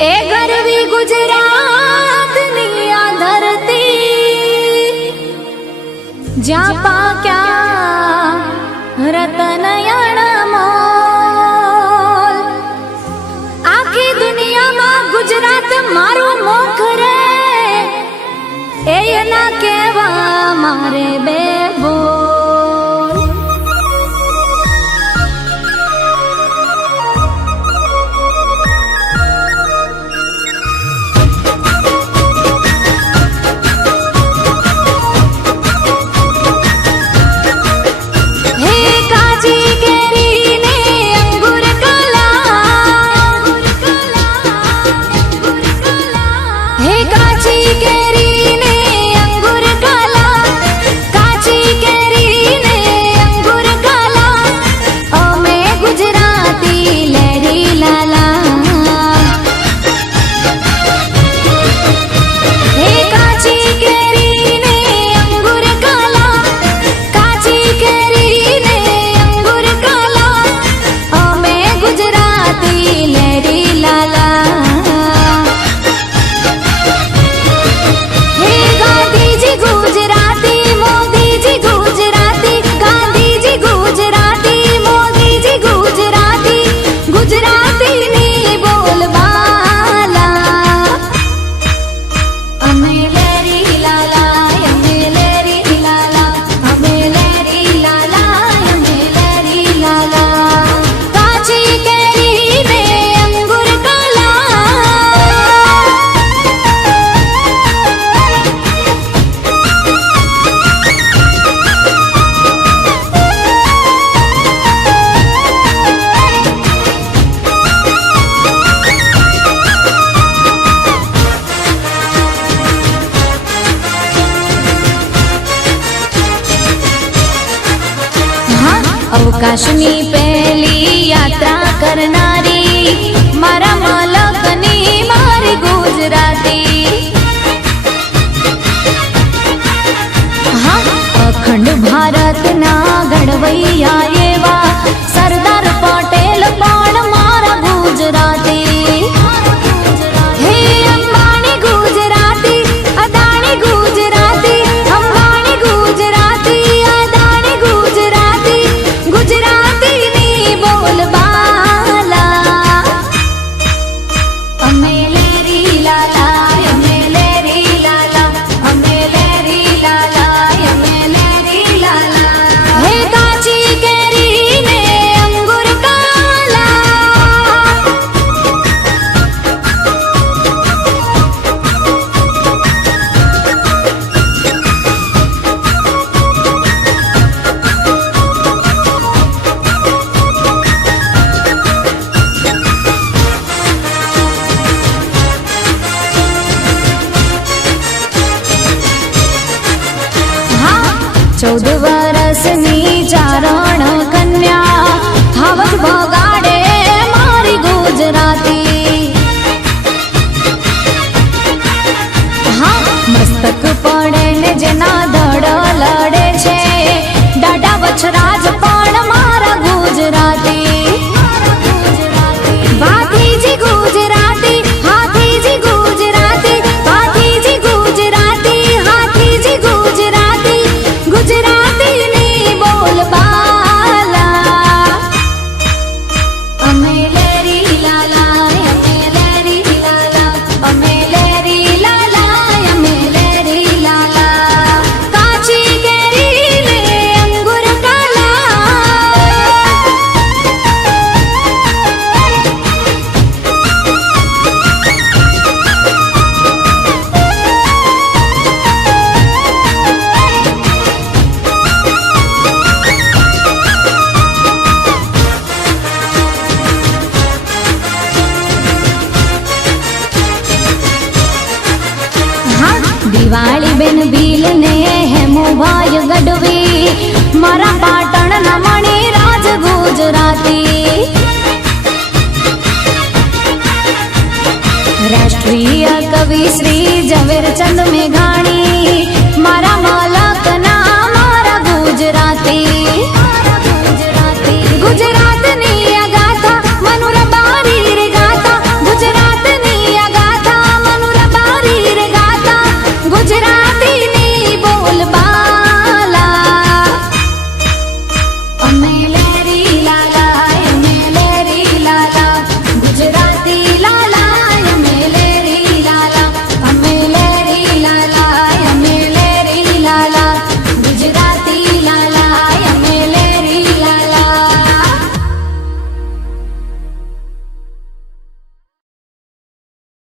ए गरवी गुजरात नी आ धरती ज्या पाक्या रतन अणमोल आखी दुनिया में गुजरात मारू मुख रे ए ना केवा मारे बे बोल। अवकाशनी पहली यात्रा करनारी मारा मलकनी मारी गुजराती। हाँ अखंड भारत ना घड़वैया एवा सरदार पटेल पण मारा गुजराती। हे अंबानी गुजराती अदानी गुजराती अंबानी गुजराती अदानी गुजराती गुजराती नी बोल बाला अमे लेरी लाला अमे लेरी लाला अमे लेरी लाला अमे लेरी लाला। हे काची केरी ने अंगूर काला हाँ 14 वर्षनी चारण कन्या हावज बगाड़े मारी गुजराती। हाँ मस्तक पड़े ने जेना धड़ लड़े छे डाडा वछराज पण मारा गुजराती। भातीजी गुजराती हाथीजी गुजराती भातीजी गुजराती हाथीजी गुजराती गुजराती नी बोल बाला अमे लेरी लाला अमे लेरी लाला अमे लेरी लाला अमे लेरी लाला। काची केरी ने अंगूर काला दिवाली बेन भील ने हेमू भाई गढ़वी मारा पाटण ना मणि राज गुजराती। राष्ट्रीय कवि श्री झवेरचंद मेघाणी मारा मलक ना मारा गुजराती।